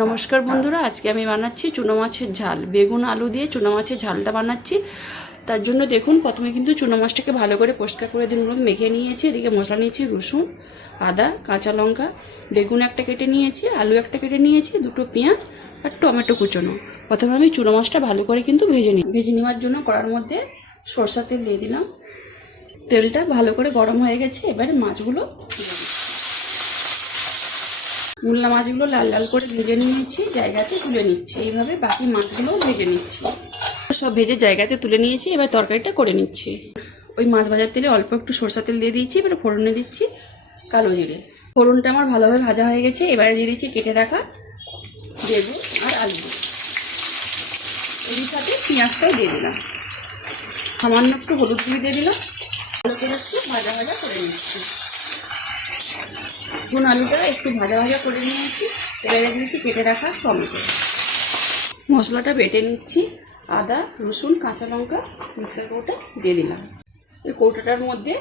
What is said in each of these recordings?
নমস্কার বন্ধুরা, আজকে আমি বানাচ্ছি চুনো মাছের ঝাল। বেগুন আলু দিয়ে চুনো মাছের ঝালটা বানাচ্ছি। তার জন্য দেখুন, প্রথমে কিন্তু চুনো মাছটাকে ভালো করে পরিষ্কার করে দিন মেখে নিয়েছি। এদিকে মশলা নিয়েছি রসুন, আদা, কাঁচা লঙ্কা, বেগুন একটা কেটে নিয়েছি, আলু একটা কেটে নিয়েছি, দুটো পেঁয়াজ আর টমেটো কুচোনো। প্রথমে আমি চুনো মাছটা ভালো করে কিন্তু ভেজে নেওয়ার জন্য কড়ার মধ্যে সরষের তেল দিয়ে দিলাম। তেলটা ভালো করে গরম হয়ে গেছে, এবারে মাছগুলো মূল্লা মাছগুলো লাল লাল করে ভেজে নিয়েছি, জায়গাতে তুলে নিচ্ছি। এইভাবে বাকি মাছগুলোও ভেজে নিচ্ছি। সব ভেজে জায়গাতে তুলে নিয়েছি, এবার তরকারিটা করে নিচ্ছি। ওই মাছ ভাজার তেলে অল্প একটু সরষের তেল দিয়ে দিয়েছি, এবার ফোড়নে দিচ্ছি কালো জিরে। ফোড়নটা আমার ভালোভাবে ভাজা হয়ে গেছে, এবারে দিয়ে দিচ্ছি কেটে রাখা বেগুন আর আলু। এর সাথে পেঁয়াজটাও দিয়ে দিলাম, সামান্য একটু হলুদ দিয়ে দিলাম। ভালো করে একটু ভাজা ভাজা করে নিচ্ছি। বেগুন আলুটা একটু ভাজা ভাজা করে নিয়েছি, এবারে দিয়েছি কেটে রাখা টমেটো। মশলাটা বেটে নিচ্ছি। আদা, রসুন, কাঁচা লঙ্কা মিক্সার কৌটা দিয়ে দিলাম। এই কৌটাটার মধ্যে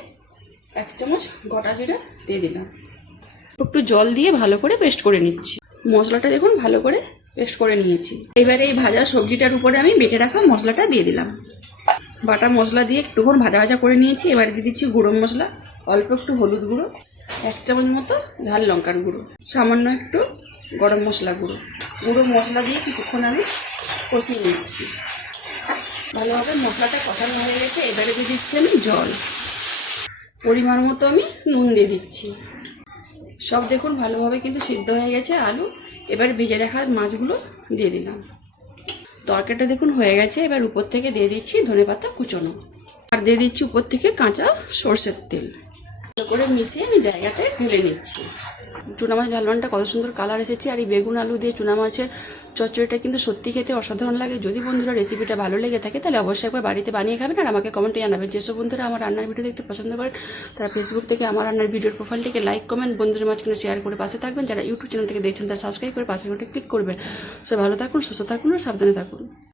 1 চামচ গোটা জিরা দিয়ে দিলাম। একটু জল দিয়ে ভালো করে পেস্ট করে নিচ্ছি। মশলাটা দেখুন ভালো করে পেস্ট করে নিয়েছি। এবারে এই ভাজা সবজিটার উপরে আমি বেটে রাখা মশলাটা দিয়ে দিলাম। বাটা মশলা দিয়ে একটুক্ষণ ভাজা ভাজা করে নিয়েছি। এবারে দিয়ে দিচ্ছি গুঁড়ো মশলা, অল্প একটু হলুদ গুঁড়ো, 1 চামচ মতো ঝাল লঙ্কার গুঁড়ো, সামান্য একটু গরম মশলা গুঁড়ো। গুঁড়ো মশলা দিয়ে কিছুক্ষণ আমি কষিয়ে নিচ্ছি। ভালোভাবে মশলাটা কষানো হয়ে গেছে, এবারে দিয়ে দিচ্ছি আমি জল। পরিমাণ মতো আমি নুন দিয়ে দিচ্ছি। সব দেখুন ভালোভাবে কিন্তু সিদ্ধ হয়ে গেছে আলু। এবারে ভেজে রাখা মাছগুলো দিয়ে দিলাম। তরকারিটা দেখুন হয়ে গেছে। এবার উপর থেকে দিয়ে দিচ্ছি ধনেপাতা কুচোনো, আর দিয়ে দিচ্ছি উপর থেকে কাঁচা সর্ষের তেল। ভালো করে মিশিয়ে আমি জায়গাতে ঢেলে নিচ্ছি। চুনা মাছ ঝালনটা কত সুন্দর কালার এসেছে। আর এই বেগুন আলু দিয়ে চুনা মাছের চচ্চড়িটা কিন্তু সত্যি খেতে অসাধারণ লাগে। যদি বন্ধুরা রেসিপিটা ভালো লেগে থাকে তাহলে অবশ্যই একবার বাড়িতে বানিয়ে খাবেন আর আমাকে কমেন্টে জানাবেন। যেসব বন্ধুরা আমার রান্নার ভিডিও দেখতে পছন্দ করেন তারা ফেসবুক থেকে আমার রান্নার ভিডিওর প্রোফাইলটিকে লাইক, কমেন্ট, বন্ধুদের মাঝখানে শেয়ার করে পাশে থাকবেন। যারা ইউটিউব চ্যানেল থেকে দেখছেন তারা সাবস্ক্রাইব করে পাশে ঘন্টা ক্লিক করবেন। সবাই ভালো থাকুন, সুস্থ থাকুন আর সাবধানে থাকুন।